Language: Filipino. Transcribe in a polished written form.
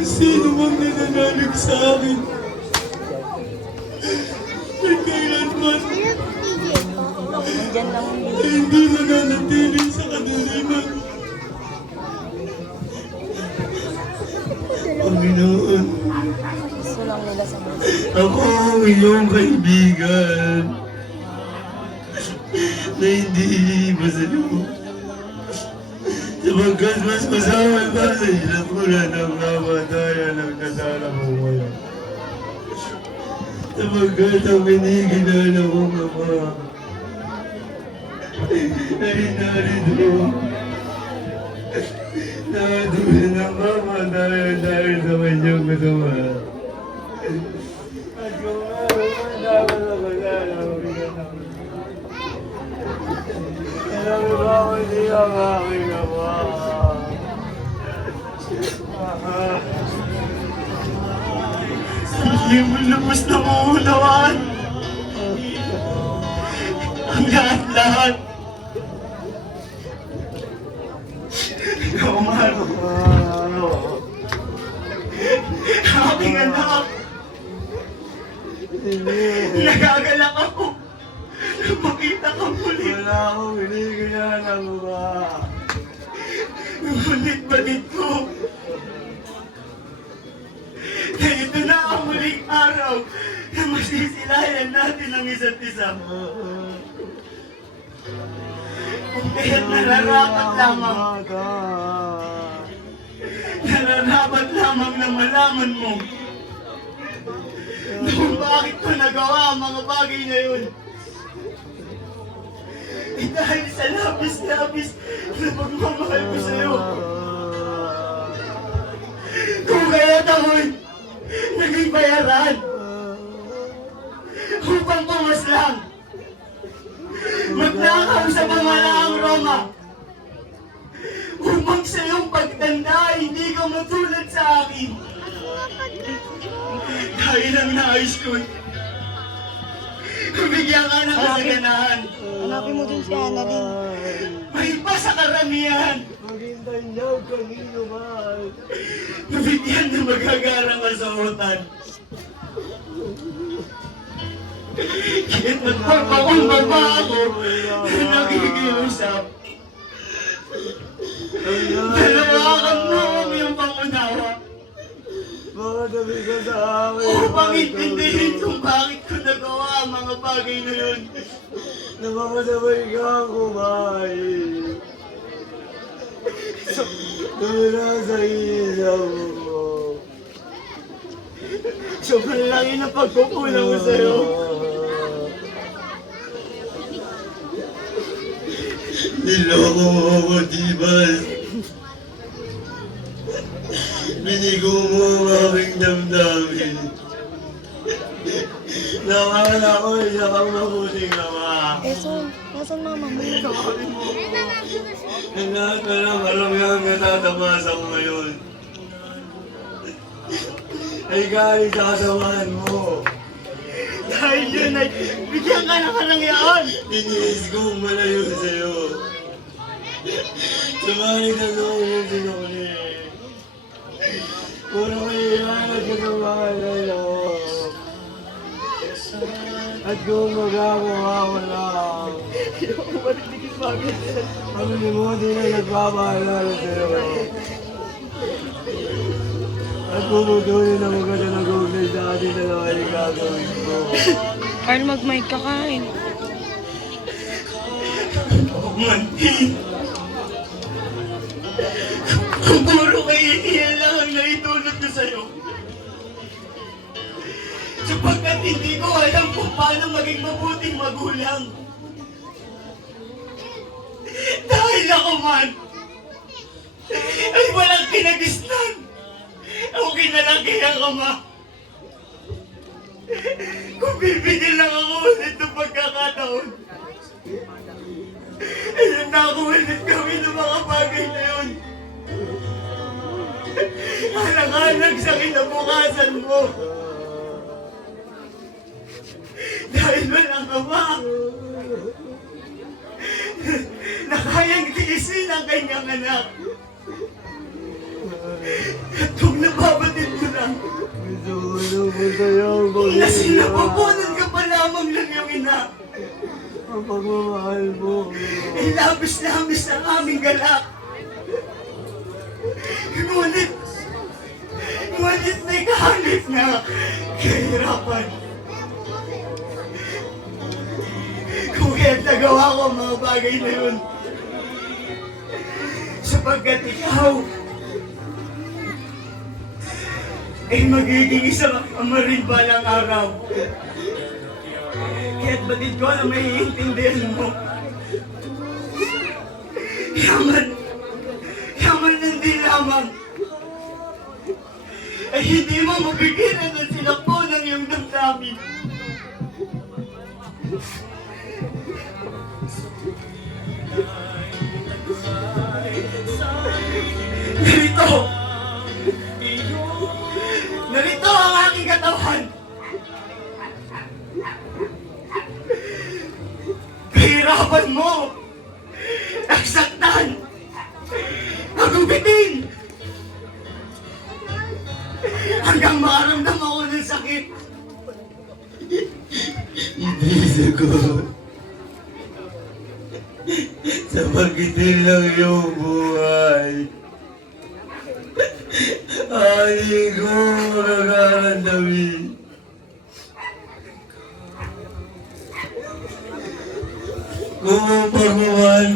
Sino mang nananalig sa akin? At kailanman Nandyan lang ang ay hindi nananatili sa kadiliman. Panginoon, gusto lang nila sa mga. ako ang iyong kaibigan na hindi iiba sa iyo. Sapagkat mas masama pa sa hirap ko na namamatayan ang kasala ko ngayon. Sapagkat ang binigilala kong ama ay narito. Nakatuloy ng mamatayan dahil sa kanyang kasama. At kung meron man dapat na kasala ko alam mo ba kung hindi ang aking ama? Hindi mo lubos na maunawaan ang lahat-lahat na umano. Aking anak, nagagalak ako. Makita ka muli. Wala akong binigyan ng mga. Ngunit batid ko na ito na ang muling araw na masisilayan natin ang isa't isa. Kung kaya't nararapat lamang na malaman mo na kung bakit ko nagawa ang mga bagay na yun. Dahil sa labis-labis na pagmamahal ko sa'yo. Kung kaya't ako'y naging bayaran upang pumaslang magnakaw sa pamalaang Roma upang sa iyong pagtanda hindi ka matulad sa akin. Dahil ang nais ko'y bigyan ka ng kasaganahan. Hanapin mo din si Annalyn. May iba sa karamihan. Maghintay niya kanino man. Mabigyan na magagarang kasuotan. Kahit magpapakumbaba ako na nakikiusap. Dalawakan mo ang iyong pangunawa. Upang intindihin kung bakit ko nagawa ang mga bagay na yun. Napakasabay ka kumain. Wala sa ilaw mo. Sobrang laki ng pagkukulang mo sa'yo. Niloko mo ako, Tibas. Binigo mo ang aking damdamin. Nakala ko isa kang mabuting ama. So, nasan mama mo? Lahat na lang karamihan na tatamasa ko ngayon ay galing sa kasamaan mo. Dahil yun ay bigyan ka ng karangyaan. Iniis kong malayo sa'yo. Sumalit ang loob yung sinuli. Puro kailangan ka ng mga lalong. At kung magagawa ko lang, ang limodi na nagpapaalala sa'yo. At pumutuloy na maganda ng google sa atin na naman yung gagawin mo. Carl, mag-mic ka kain. Manti! Kung puro kainihan lang ang naitulot ko sa'yo. Sapagkat hindi ko alam kung paano maging mabuting magulang. Dahil ako man ay walang kinagisnan. Ako kinalaki ang ama. Kung bibigyan lang ako ulit ng pagkakataon, ay na ako ulit gawin ng mga bagay na yun. Alang-alang sa kinabukasan mo. Dahil walang ama na kayang tiisin ang kanyang anak. At kung nababati sa'yo ang Na pag-ibig. sinapupunan ka pa lamang lang yung ina. Ang pagmamahal mo. Eh, labis-labis ang aming galak. Ngunit may kahanap na kahirapan. Kung kaya't nagawa ko ang mga bagay na yun, sapagkat ikaw ay magiging isang ama rin balang araw. Kaya't batid ko na maiintindihan mo. Yaman hindi lamang ay hindi mo mapigilan ang sinakbo ng iyong damdamin. Narito ang aking katawan. Kahirapan mo, nagsaktan, nagubitin, hanggang makaramdam ako ng sakit. Hindi sagot. Sa pagkitin ng iyong buhay. Ay ko nagaramdamin. Kung ang pagmamahal